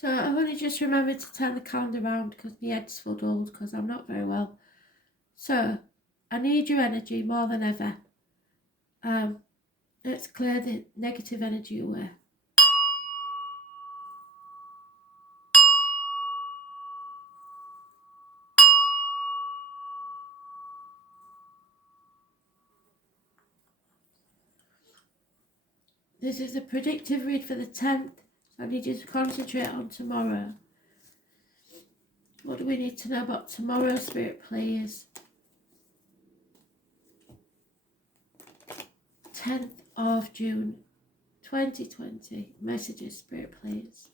So I've only just remembered to turn the calendar around because my head's fuddled because I'm not very well. So I need your energy more than ever. Let's clear the negative energy away. This is a predictive read for the 10th, so I need you to concentrate on tomorrow. What do we need to know about tomorrow, Spirit, please? 10th of June, 2020. Messages, Spirit, please.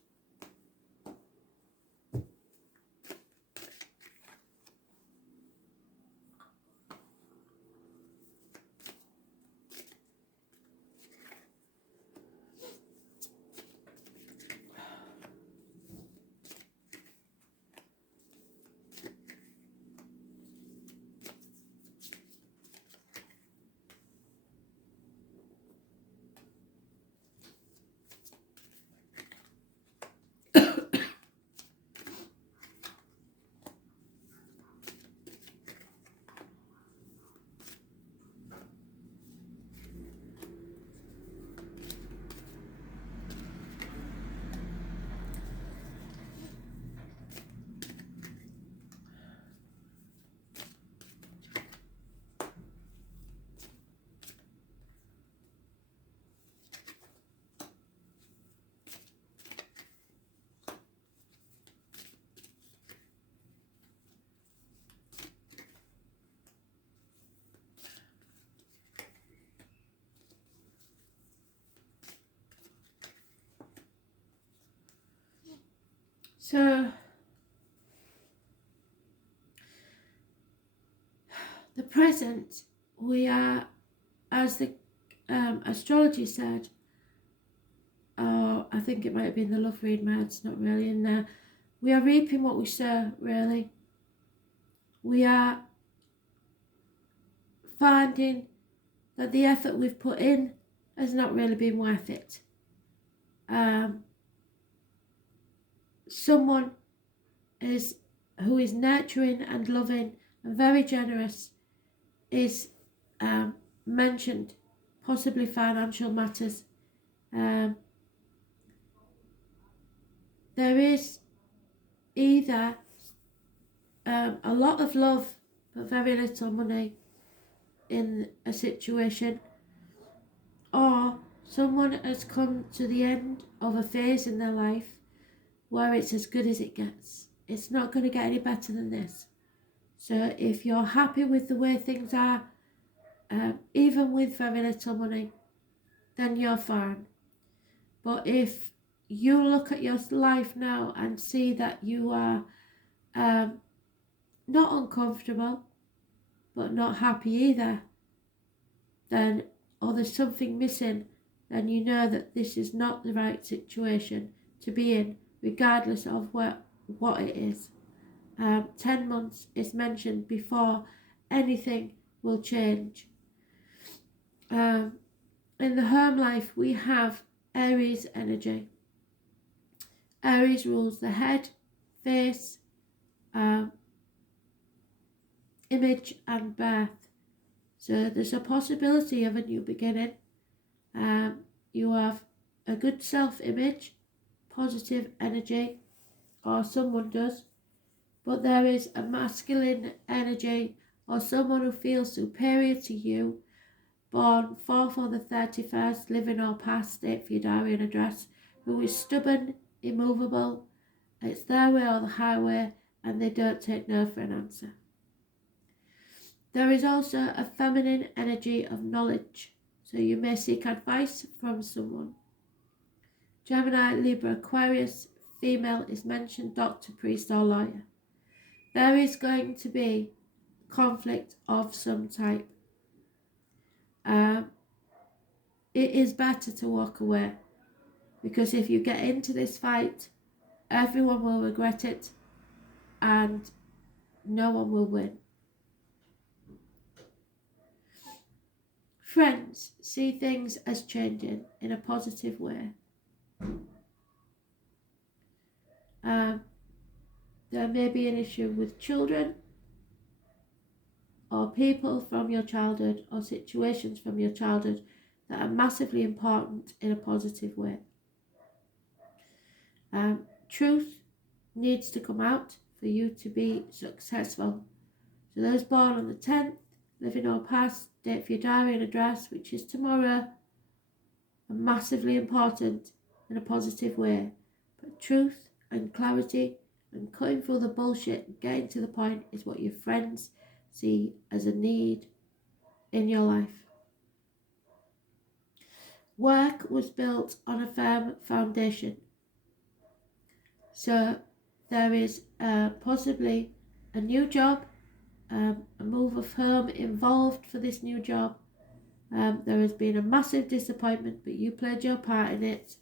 So, the present, we are, as the astrology said, I think it might have been the love read, my head's not really in there. We are reaping what we sow, really. We are finding that the effort we've put in has not really been worth it. Someone who is nurturing and loving and very generous is mentioned, possibly financial matters. There is either a lot of love but very little money in a situation, or someone has come to the end of a phase in their life where it's as good as it gets. It's not going to get any better than this. So if you're happy with the way things are, even with very little money, then you're fine. But if you look at your life now and see that you are not uncomfortable, but not happy either, then, or there's something missing, then you know that this is not the right situation to be in, regardless of what it is. 10 months is mentioned before anything will change. In the home life, we have Aries energy. Aries rules the head, face, image and birth. So there's a possibility of a new beginning. You have a good self-image, positive energy, or someone does, but there is a masculine energy or someone who feels superior to you, born 4th or the 31st, living or past, date for your diary and address, who is stubborn, immovable, it's their way or the highway, and they don't take no for an answer. There is also a feminine energy of knowledge, so you may seek advice from someone. Gemini, Libra, Aquarius, female is mentioned, doctor, priest or lawyer. There is going to be conflict of some type. It is better to walk away, because if you get into this fight, everyone will regret it and no one will win. Friends see things as changing in a positive way. There may be an issue with children or people from your childhood or situations from your childhood that are massively important in a positive way. Truth needs to come out for you to be successful. So those born on the 10th, living or past, date for your diary and address, which is tomorrow, are massively important in a positive way. But truth and clarity and cutting through the bullshit and getting to the point is what your friends see as a need in your life. Work was built on a firm foundation. So there is possibly a new job, a move of home involved for this new job. There has been a massive disappointment, but you played your part in it.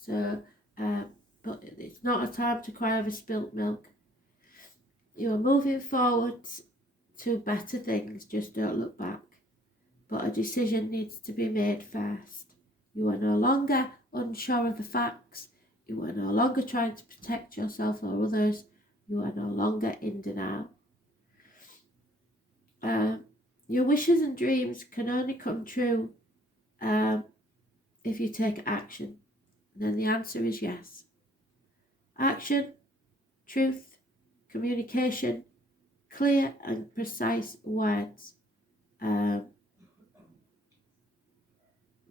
So, but it's not a time to cry over spilt milk. You are moving forward to better things, just don't look back. But a decision needs to be made first. You are no longer unsure of the facts. You are no longer trying to protect yourself or others. You are no longer in denial. Your wishes and dreams can only come true if you take action. And then the answer is yes. Action, truth, communication, clear and precise words.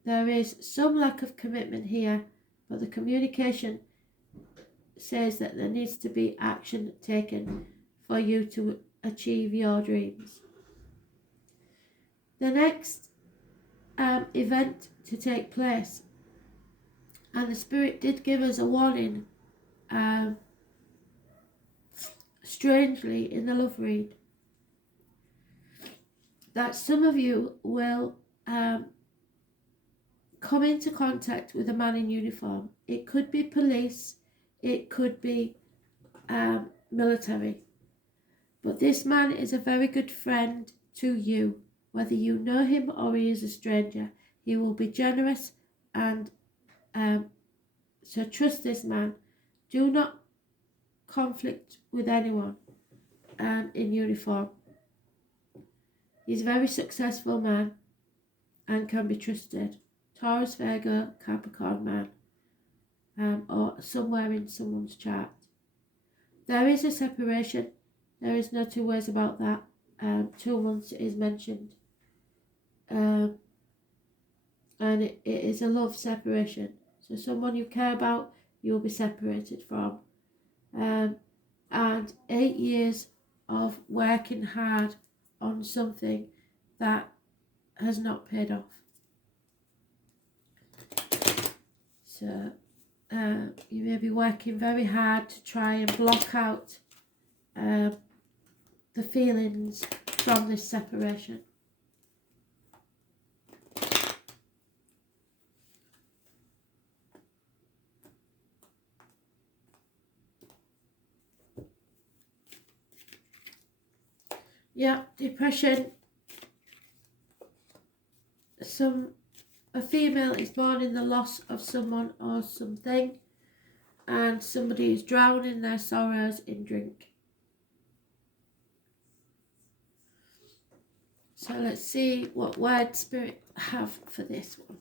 There is some lack of commitment here, but the communication says that there needs to be action taken for you to achieve your dreams. The next event to take place, and the Spirit did give us a warning, strangely in the love read, that some of you will come into contact with a man in uniform. It could be police, it could be military, but this man is a very good friend to you, whether you know him or he is a stranger. He will be generous, and so trust this man. Do not conflict with anyone in uniform. He's a very successful man and can be trusted. Taurus, Virgo, Capricorn man, or somewhere in someone's chart. There is a separation. There is no two ways about that. 2 months is mentioned. And it is a love separation. So someone you care about, you will be separated from. And 8 years of working hard on something that has not paid off. So you may be working very hard to try and block out the feelings from this separation. Yeah, depression. A female is mourning the loss of someone or something, and somebody is drowning their sorrows in drink. So let's see what word Spirit have for this one.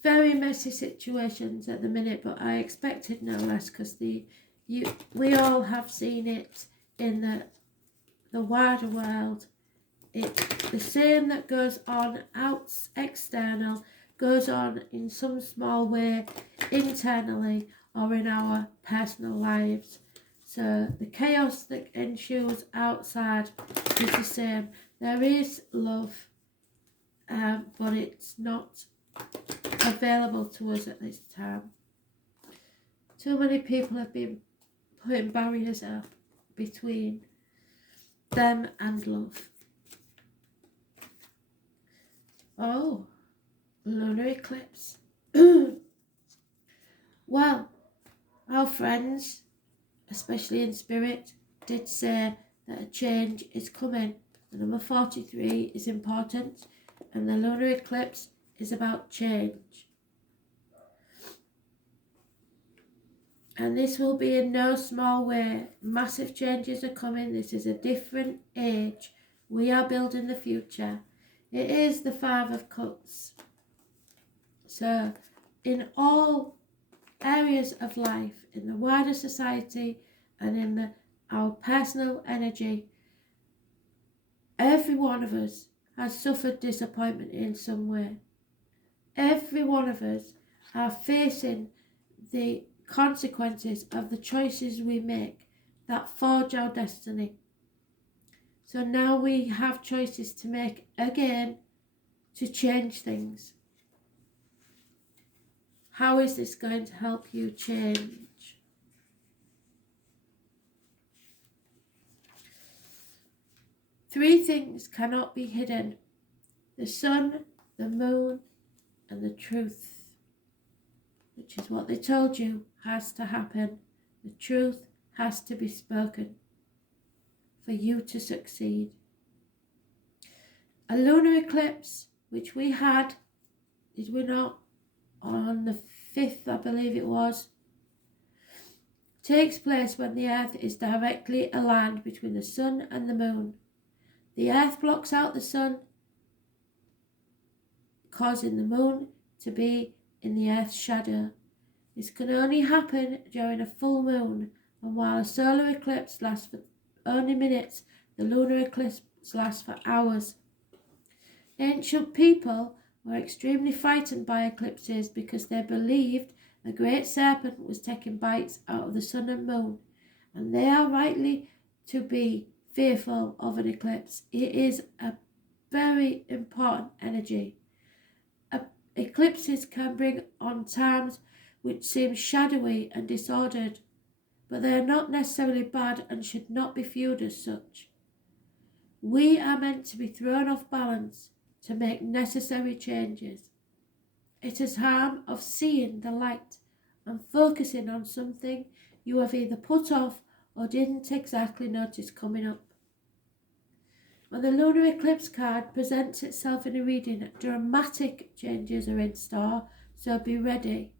Very messy situations at the minute, but I expected no less, because we all have seen it in the wider world. It's the same that goes on out external, goes on in some small way internally or in our personal lives. So the chaos that ensues outside is the same. There is love, but it's not available to us at this time. Too many people have been putting barriers up between them and love. Oh, lunar eclipse. Well, our friends, especially in spirit, did say that a change is coming. The number 43 is important, and the lunar eclipse is about change. And this will be in no small way. Massive changes are coming. This is a different age. We are building the future. It is the Five of Cups. So in all areas of life, in the wider society and in our personal energy, every one of us has suffered disappointment in some way. Every one of us are facing the consequences of the choices we make that forge our destiny. So now we have choices to make again to change things. How is this going to help you change? Three things cannot be hidden: the sun, the moon, and the truth, which is what they told you has to happen. The truth has to be spoken for you to succeed. A lunar eclipse, which we had, did we not, on the 5th, I believe it was, takes place when the Earth is directly aligned between the sun and the moon. The Earth blocks out the sun, causing the moon to be in the Earth's shadow. This can only happen during a full moon, and while a solar eclipse lasts for only minutes, the lunar eclipse lasts for hours. Ancient people were extremely frightened by eclipses because they believed a great serpent was taking bites out of the sun and moon, and they are rightly to be fearful of an eclipse. It is a very important energy. Eclipses can bring on times which seem shadowy and disordered, but they are not necessarily bad and should not be viewed as such. We are meant to be thrown off balance to make necessary changes. It is harm of seeing the light and focusing on something you have either put off or didn't exactly notice coming up. When the lunar eclipse card presents itself in a reading, dramatic changes are in store, so be ready.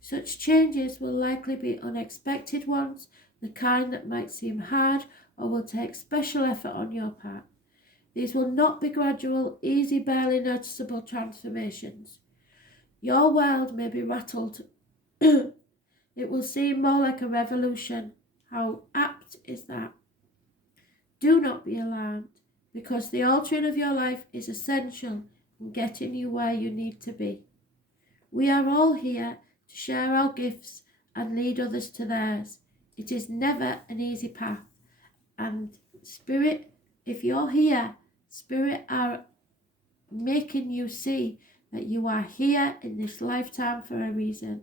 Such changes will likely be unexpected ones, the kind that might seem hard or will take special effort on your part. These will not be gradual, easy, barely noticeable transformations. Your world may be rattled. It will seem more like a revolution. How apt is that? Do not be alarmed, because the altering of your life is essential in getting you where you need to be. We are all here to share our gifts and lead others to theirs. It is never an easy path. And Spirit, if you're here, Spirit are making you see that you are here in this lifetime for a reason.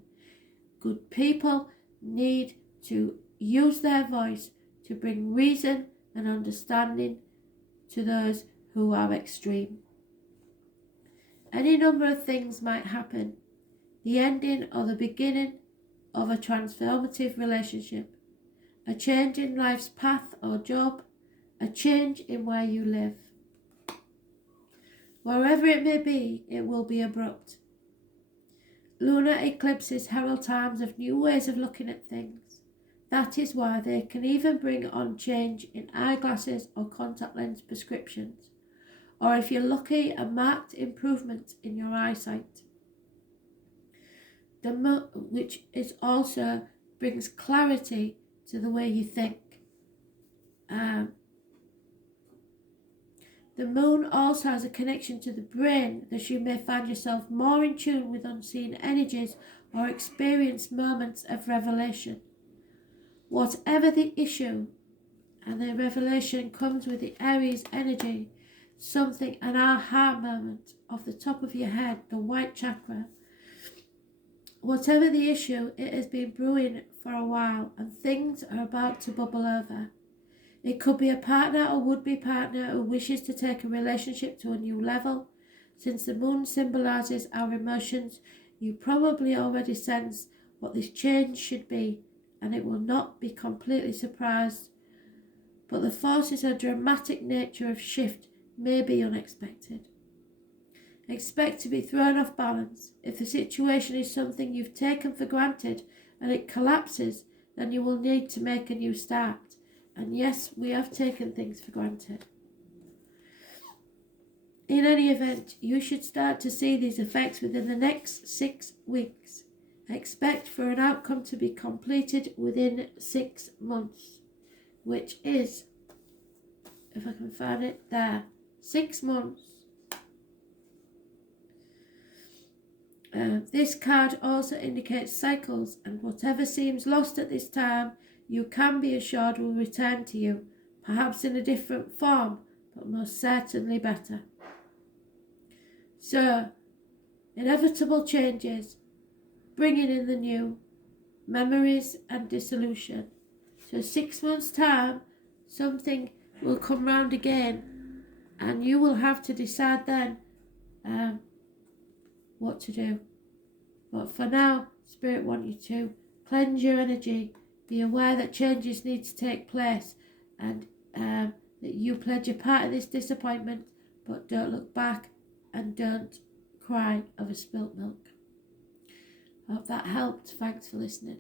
Good people need to use their voice to bring reason and understanding to those who are extreme. Any number of things might happen. The ending or the beginning of a transformative relationship, a change in life's path or job, a change in where you live. Wherever it may be, it will be abrupt. Lunar eclipses herald times of new ways of looking at things. That is why they can even bring on change in eyeglasses or contact lens prescriptions, or if you're lucky, a marked improvement in your eyesight. Which is also brings clarity to the way you think. The moon also has a connection to the brain, that you may find yourself more in tune with unseen energies or experience moments of revelation. Whatever the issue, and the revelation comes with the Aries energy, an aha moment off the top of your head, the white chakra. Whatever the issue, it has been brewing for a while and things are about to bubble over. It could be a partner or would-be partner who wishes to take a relationship to a new level. Since the moon symbolises our emotions, you probably already sense what this change should be, and it will not be completely surprised. But the forces or dramatic nature of shift may be unexpected. Expect to be thrown off balance. If the situation is something you've taken for granted and it collapses, then you will need to make a new start. And yes, we have taken things for granted. In any event, you should start to see these effects within the next 6 weeks. Expect for an outcome to be completed within 6 months, which is, if I can find it there, 6 months. This card also indicates cycles, and whatever seems lost at this time, you can be assured will return to you, perhaps in a different form, but most certainly better. So, inevitable changes, bringing in the new, memories and dissolution. So 6 months' time, something will come round again, and you will have to decide then what to do. But for now, Spirit want you to cleanse your energy, be aware that changes need to take place, and that you played your part in this disappointment, but don't look back and don't cry over spilt milk. I hope that helped. Thanks for listening.